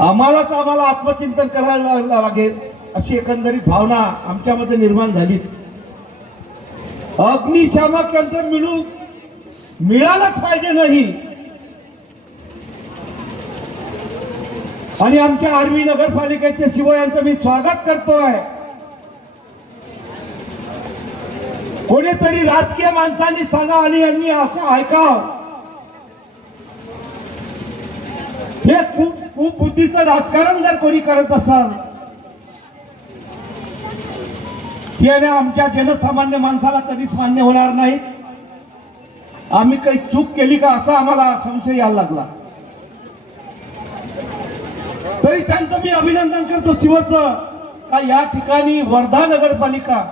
आम्हालाच आम्हाला आत्मचिंतन करायला लागेल अशी एकंदरीत भावना आमच्यामध्ये निर्माण झाली अग्निशामक यंत्र मिळू मिळालंच पाहिजे नाही. आणि आमच्या आर्वी नगरपालिकेचे शिव यांचं मी स्वागत करतोय. कोणीतरी राजकीय माणसांनी सांगा आणि यांनी ऐकाव ऐकावं हे खूप खूप बुद्धीचं राजकारण जर कोणी करत असाल याने आमच्या जनसामान्य माणसाला कधीच मान्य होणार नाही. आम्ही काही चूक केली का असा आम्हाला संशय यायला लागला. तरी त्यांचं मी अभिनंदन करतो शिवचं का या ठिकाणी वर्धा नगरपालिका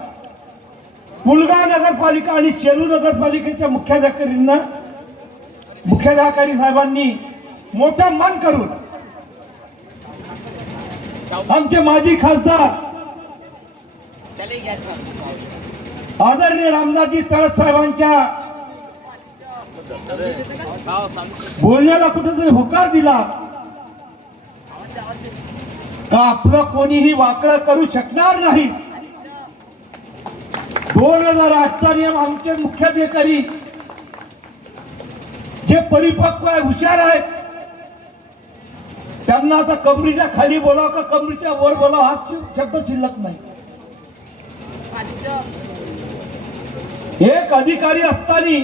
मुलगा नगरपालिका आणि शेलू नगरपालिकेच्या मुख्याधिकाऱ्यांना मुख्याधिकारी साहेबांनी मोठं मन करून आमचे माजी खासदार आदरणीय रामदासजी तळस साहेबांच्या बोलण्याला कुठेतरी होकार दिला. का आपलं कोणीही वाकड करू शकणार नाही? दोन हजार आठचा नियम आमचे मुख्याधिकारी जे परिपक्व आहे हुशार आहेत त्यांना आता कमरीच्या खाली बोलाव का कमरीच्या वर बोलाव? हा शब्द शिल्लक नाही. एक अधिकारी असताना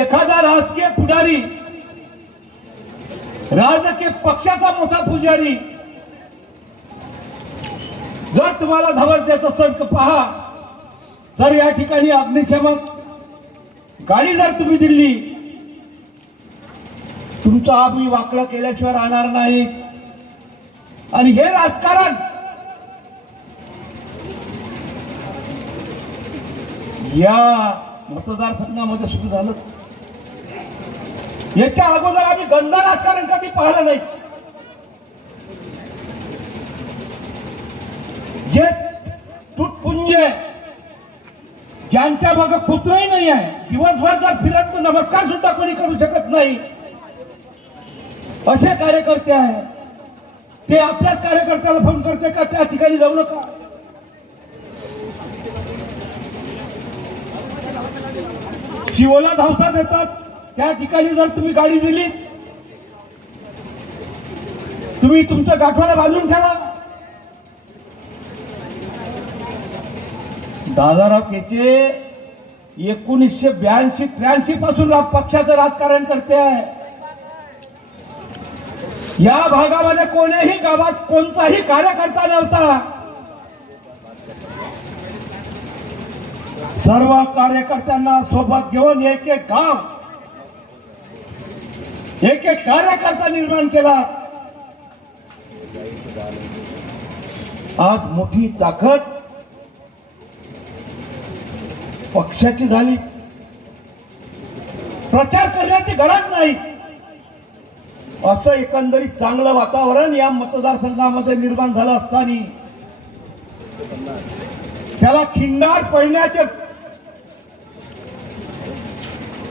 एखादा राजकीय पुढारी राजकीय पक्षाचा मोठा पुजारी जर तुम्हाला धवल देत असेल पहा. तर या ठिकाणी अग्निशमक गाडी जर तुम्ही दिली तुमचं मी वाकडं केल्याशिवाय राहणार नाही आणि हे राजकारण या मतदारसंघामध्ये सुरू झालं. याच्या अगोदर आम्ही गंध राजकारण कधी पाहिलं नाही. जे तुटपुंज ज्यांच्या मागे कुत्रही नाही आहे दिवसभर जर फिरत नमस्कार सुद्धा कोणी करू शकत नाही. असे कार्यकर्ते आहे. ते आपल्याच कार्यकर्त्याला फोन करते का त्या ठिकाणी जाऊ नका? शिवला धावसा देतात. त्या ठिकाणी जर तुम्ही गाडी दिली तुम्ही तुमच्या गाठवाडा बांधून ठेवा. दादाराव केचे एकोणीसशे ब्याऐंशी त्र्याऐंशी पासून पक्षाचं राजकारण करते आहे. या भागामध्ये कोण्याही गावात कोणताही कार्यकर्ता नव्हता. सर्व कार्यकर्त्यांना सोबत घेऊन एक एक गाव एक एक कार्यकर्ता निर्माण केला. आज मोठी ताकद पक्षाची झाली. प्रचार करण्याची गरज नाही. असं एकंदरीत चांगलं वातावरण या मतदारसंघामध्ये निर्माण झालं असताना. त्याला खिंडार पडण्याचे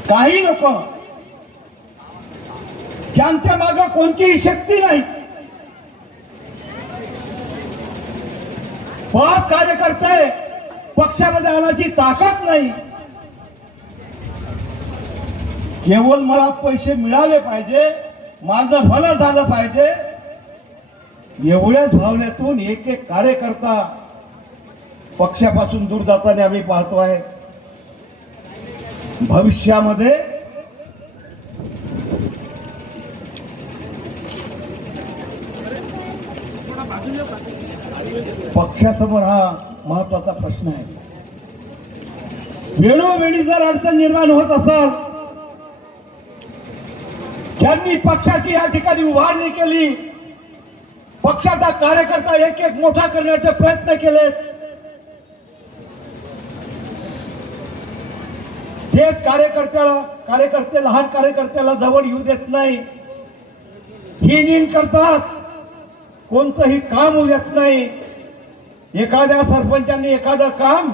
काही लोक ज्यांच्या मागे कोणतीही शक्ती नाही. पाच कार्यकर्ते पक्षामध्ये आणायची ताकद नाही. केवळ मला पैसे मिळाले पाहिजे. माझं भलं झालं पाहिजे. एवढ्याच भावनेतून एक एक कार्यकर्ता पक्षापासून दूर जाताना आम्ही पाहतो आहे. भविष्यामध्ये पक्षासमोर हा महत्त्वाचा प्रश्न आहे. वेळोवेळी जर अडचण निर्माण होत असेल ज्यांनी पक्षाची या ठिकाणी उभारणी केली पक्षाचा कार्यकर्ता एक एक मोठा करण्याचे प्रयत्न केले तेच कार्यकर्त्याला कार्यकर्ते लहान कार्यकर्त्याला जवळ येऊ देत नाही. ही नीन करतात. कोणतंही काम होऊ देत नाही. एखाद्या सरपंचांनी एखादं काम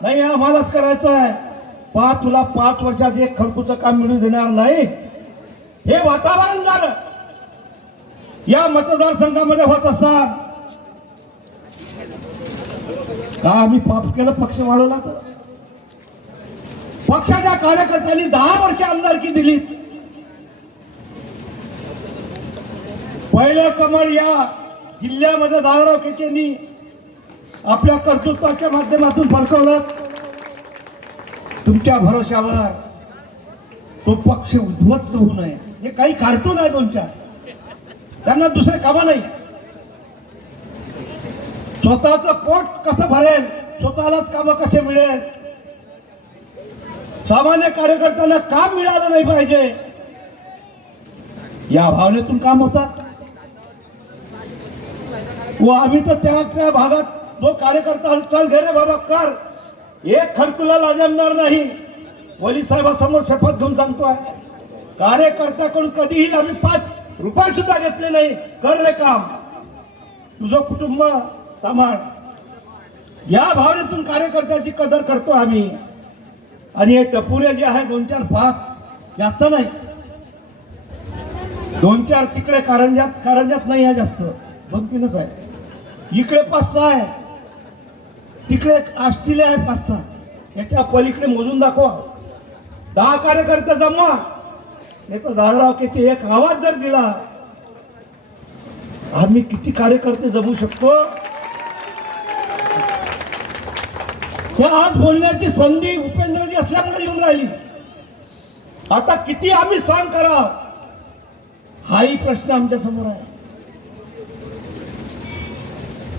नाही आम्हालाच करायचं आहे पहा तुला पाच वर्षात एक खडकूचं काम मिळू देणार नाही. हे वातावरण झालं. या मतदारसंघामध्ये होत असतात का आम्ही पाप केलं पक्ष वाढवला तर. पक्षाच्या कार्यकर्त्यांनी दहा वर्ष आमदारकी दिली पहिलं कमळ या जिल्ह्यामध्ये दादाराव आपल्या कर्तृत्वाच्या माध्यमातून फडकवलं. तुमच्या भरोशावर तो पक्ष उद्ध्वस्त होऊ नये. हे काही कार्टून आहे तुमच्या त्यांना दुसरे कामं नाही. स्वतःच पोट कसं भरेल स्वतःलाच काम कसे मिळेल? सामान्य कार्यकर्त्यांना काम मिळालं नाही पाहिजे. या भावनेतून काम होतात. व आम्ही तर त्या त्या भागात जो कार्यकर्ता हालचाल घे रे बाबा कर. एक खडकुला लाजमणार नाही. वली साहेबासमोर शपथ घेऊन सांगतोय. कार्यकर्त्याकडून कधीही आम्ही पाच रुपये सुद्धा घेतले नाही. कर रे काम. तुझं कुटुंब सांभाळ. या भावनेतून कार्यकर्त्याची कदर करतो आम्ही. आणि हे टपुरे जे आहे दोन चार पाच जास्त नाही. दोन चार तिकडे कारंजात कारंजात नाही आहे जास्त. दोन तीनच आहे. इकडे पाच सहा आहे. तिकडे आष्टीले आहे पाच सहा. याच्या पलीकडे मोजून दाखवा. दहा कार्यकर्ते जमवा नाही तर दादरावकेचे एक आवाज जर दिला आम्ही किती कार्यकर्ते जगू शकतो? हे आज बोलण्याची संधी उपेंद्रजी असल्यामुळे येऊन राहिली. आता किती आम्ही सहन करा हाही प्रश्न आमच्यासमोर आहे.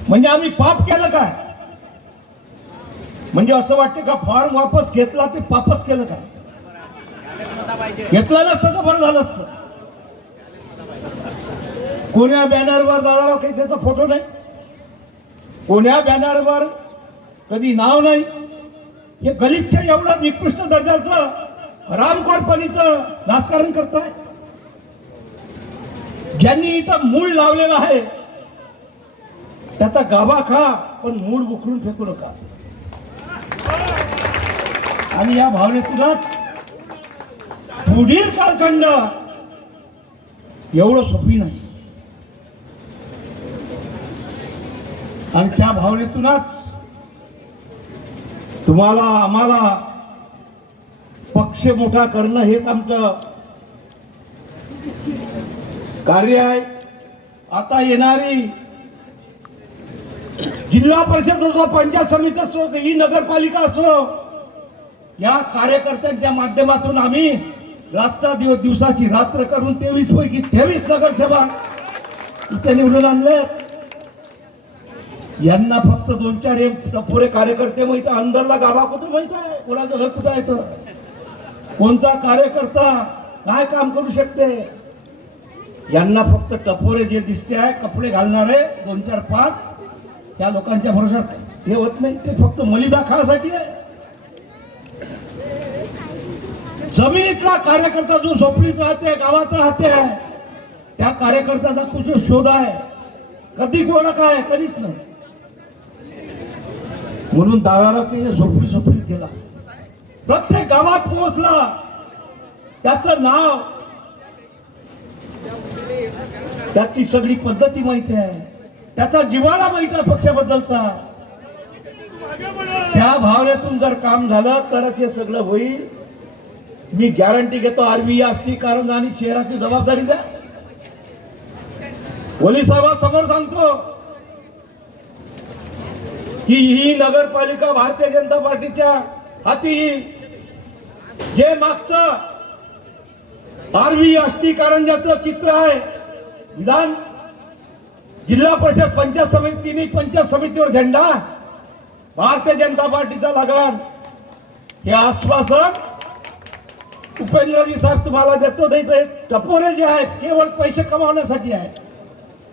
म्हणजे आम्ही पाप केलं काय? म्हणजे असं वाटतं का फॉर्म वापस घेतला ते पापच केलं काय? घेतला नसतं तर बरं झालं असतं. कोण्या बॅनरवर दादाराव काही त्याचा फोटो नाही. कोण्या बॅनरवर कधी नाव नाही. हे गलिच्छ एवढं निकृष्ट दर्जाचं रामकोरपणीचं राजकारण करताय. ज्यांनी इथं मूळ लावलेलं आहे त्याचा गाभा खा पण मूळ उखडून फेकू नका. आणि या भावनेतूनच पुढील कालखंड एवढं सोपी नाही. आणि त्या भावनेतूनच तुम्हाला आम्हाला पक्ष मोठा करणं हेच आमचं कार्य आहे. आता येणारी जिल्हा परिषद असो पंचायत समिती असो ही नगरपालिका असो या कार्यकर्त्यांच्या माध्यमातून आम्ही रात्र दिवस दिवसाची रात्र करून तेवीस पैकी तेवीस नगरसेवक इथे निवडून आणले यांना फक्त दोन चार पुरे टपोरे कार्यकर्ते माहीत आहे. अंदरला गाभा कुठं माहीत आहे? कोणाचं घर कुठं आहे तर कोणता कार्यकर्ता काय काम करू शकते? यांना फक्त टपोरे जे दिसते आहे कपडे घालणारे दोन चार पाच त्या लोकांच्या भरोशात हे होत नाही. ते फक्त मलिदा खासाठी आहे. जमिनीतला कार्यकर्ता जो झोपडीत राहते गावात राहते त्या कार्यकर्त्याचा कुठे शोध आहे. कधी कोणा काय कधीच नाही. म्हणून दादाला की झोपडी झोपडीत गेला. प्रत्येक गावात पोहोचला. त्याचं नाव त्याची सगळी पद्धती माहिती आहे. त्याचा जिवाळा माहीत आहे पक्षाबद्दलचा. त्या भावनेतून जर काम झालं तरच हे सगळं होईल. मी गॅरंटी घेतो आरवी असती कारण आणि शहराची जबाबदारी द्या. वली साहेबांसमोर सांगतो की ही नगरपालिका भारतीय जनता पार्टीच्या हाती. येईल जे मागचं आरवी आष्टी कारंजाचं चित्र आहे विधान जिल्हा परिषद पंचायत समितीने पंचायत समितीवर झेंडा. भारतीय जनता पार्टीचा लगान. हे आश्वासन उपेंद्रजी साहेब तुम्हाला देतो नाही ते टपोरे जे आहेत केवळ पैसे कमावण्यासाठी आहे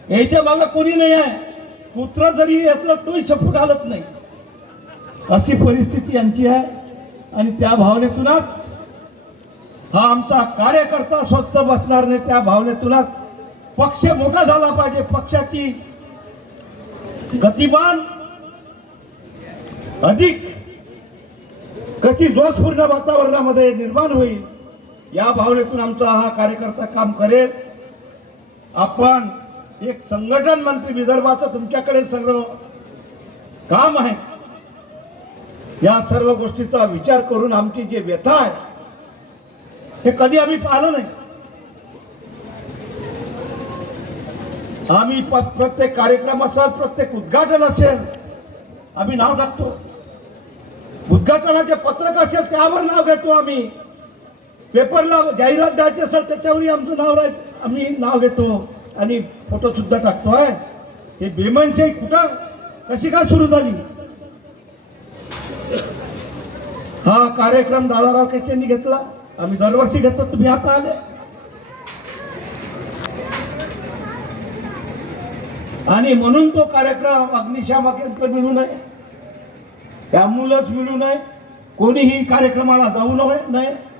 याच्या मागे कोणी नाही आहे. कुत्र जरी असलं तोही शपू घालत नाही. अशी परिस्थिती यांची आहे. आणि त्या भावनेतूनच हा आमचा कार्यकर्ता स्वस्त बसणार नाही त्या भावनेतूनच पक्ष मोठा झाला पाहिजे. पक्षाची गतिमान अधिक कशी दोषपूर्ण वातावरणामध्ये निर्माण होईल. या भावनेतून आमचा हा कार्यकर्ता काम करेल. आपण एक संघटन मंत्री विदर्भाचं तुमच्याकडे सगळं काम आहे. या सर्व गोष्टीचा विचार करून आमची जी व्यथा आहे हे कधी आम्ही पाहिलं नाही. आम्ही प- प्रत्येक कार्यक्रम असेल प्रत्येक उद्घाटन असेल आम्ही नाव टाकतो. उद्घाटनाचे पत्रक असेल त्यावर नाव घेतो आम्ही. पेपरला जाहिरात द्यायची असेल त्याच्यावरही आमचं नाव राहत आम्ही नाव घेतो आणि फोटो सुद्धा आहे हे. बेमनशाही कुठं? कशी काय सुरू झाली? हा कार्यक्रम दादाराव केचेंनी घेतला. आम्ही दरवर्षी घेतो तुम्ही आता आले. आणि म्हणून तो कार्यक्रम अग्निशामक यंत्र मिळू नये. ॲम्ब्युलन्स मिळू नये. कोणीही कार्यक्रमाला जाऊ नये नये.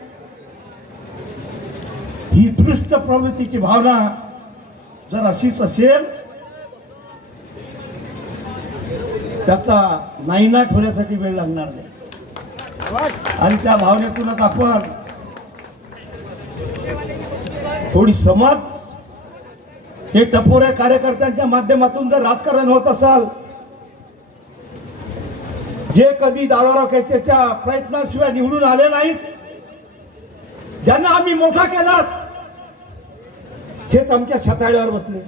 ही प्रवृत्तीची भावना जर अशीच असेल त्याचा नाईनाट होण्यासाठी वेळ लागणार नाही. आणि त्या भावनेतूनच आपण थोडी समाज हे टपोऱ्या कार्यकर्त्यांच्या माध्यमातून जर राजकारण होत असाल जे कधी दादाराव केचेच्या प्रयत्नाशिवाय निवडून आले नाहीत ज्यांना आम्ही मोठा केला तेच आमच्या छताड्यावर बसले.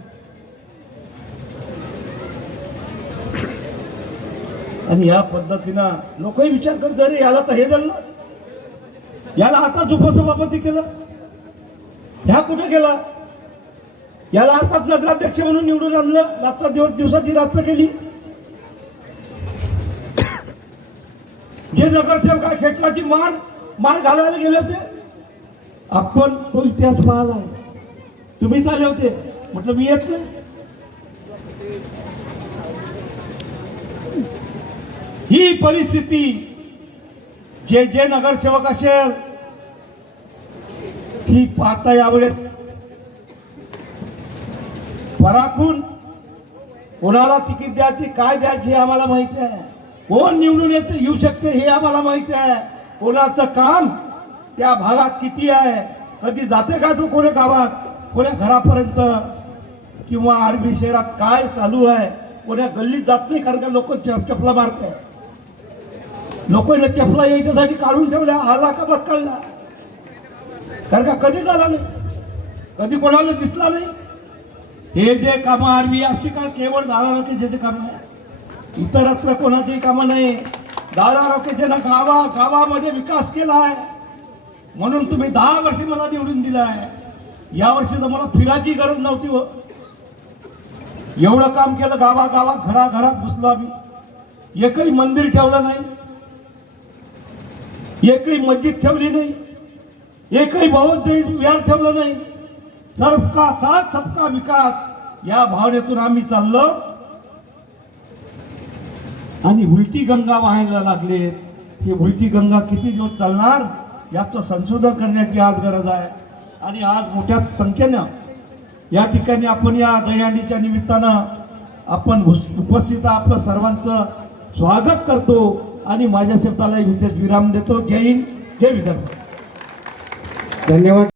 आणि या पद्धतीनं लोकही विचार करत अरे याला तर हे झालं याला आताच उपसभापती केलं. ह्या कुठे गेला? याला आताच नगराध्यक्ष म्हणून निवडून आणलं. रात्र दिवस दिवसाची रात्र केली. जे नगरसेवक आहे खेटलाची मार मार घालायला गेले होते. आपण तो इतिहास पाहिला तुम्हीच आले होते. म्हटलं मी येत नाही. ही परिस्थिती जे जे नगरसेवक असेल ती पाहता यावेळेस पराखून कोणाला तिकीट द्यायची काय द्यायची हे आम्हाला माहिती आहे. कोण निवडून येते येऊ शकते हे आम्हाला माहिती आहे. कोणाचं काम त्या भागात किती आहे? कधी जाते का तो कोण्या गावात? कोण्या घरापर्यंत किंवा आर्मी शहरात काय चालू आहे कोण्या गल्लीत जात नाही कारण का लोक चपला मारते लोकांना चपला यायच्यासाठी काढून ठेवल्या आला का बस काढला. कारण का कधीच आला नाही? कधी कोणाला दिसला नाही? हे जे कामं आर्मी अशी का केवळ दादा रोकेचे जे कामं आहे. इतरत्र कोणाचीही कामं नाही. दादा रोकेचे ना गावा गावामध्ये विकास केला आहे. म्हणून तुम्ही दहा वर्षी मला निवडून दिला आहे या वर्षी तर मला फिरायची गरज नव्हती हो. एवढं काम केलं गावागावात घराघरात घुसलो आम्ही. एकही मंदिर ठेवलं नाही. एकही मस्जिद ठेवली नाही. एकही बौद्ध विहार ठेवलं नाही. सबका साथ सबका विकास या भावनेतून आम्ही चाललो. आणि उलटी गंगा वाहायला लागले. ही उलटी गंगा किती दिवस चालणार याचं संशोधन करण्याची आज गरज आहे. आणि आज मोठ्या संख्येनं या ठिकाणी आपण या दहीहंडीच्या निमित्तानं आपण उपस्थित आपलं सर्वांचं स्वागत करतो आणि माझ्या शब्दाला इथे विराम देतो. जय हिंद जय विदर्भ. धन्यवाद.